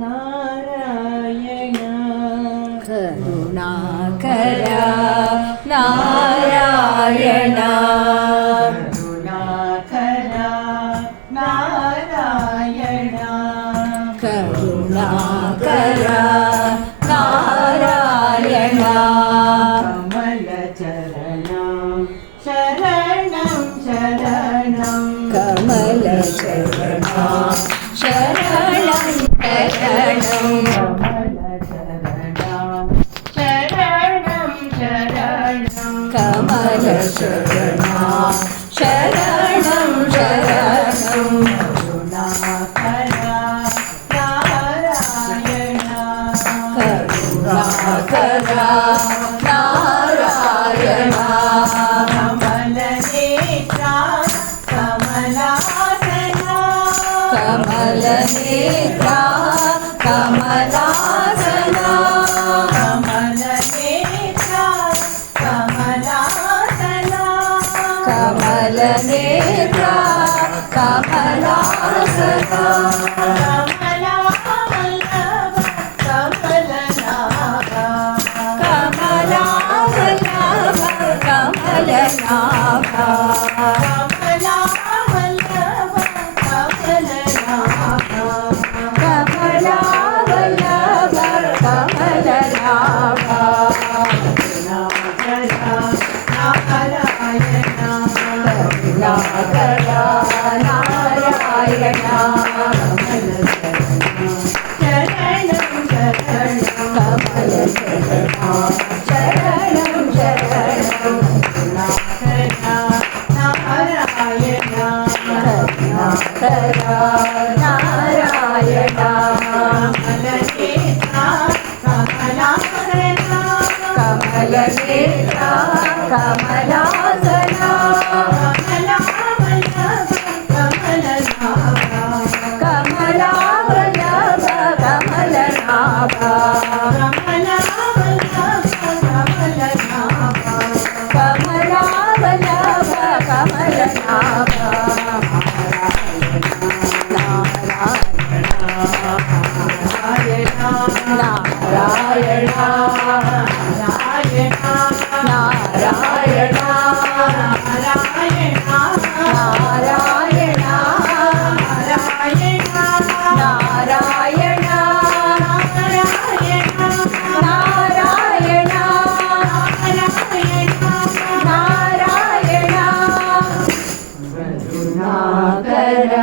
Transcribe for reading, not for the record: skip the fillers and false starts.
నారాయణ కరుణాకర నారాయణ కరుణాకర నారాయణ కరుణాకర నారాయణ కమల చరణం శరణం శరణం కమల చరణం శరణం శరణం కమల శరణం శరణం కమల చరణం శరణం శరణం కరుణాకర నారాయణ కరుణాకర నారాయణ కమల నేత్ర కమలాసన కమల నేత్ర కమలాసన కమల నేత్ర కమలాసన కమల నేత్ర కమలాసన కమలా వల్లభ కమలనాభ కమలా వల్లభ కమలనాభ కమలా వల్లభ కమలనాభ కమలా వల్లభ కమలనాభ నారాయణ నారాయణ శరణం శరణం కమల శరణం శరణం శరణం నారాయణ కరుణాకర నారాయణ కమల నేత్ర కమలాసన కమలా వల్లభ కమలనాభ కమలా వల్లభ కమలనాభ నారాయణ నారాయణ నారాయణ నారాయణ నారాయణ నారాయణ కరుణాకర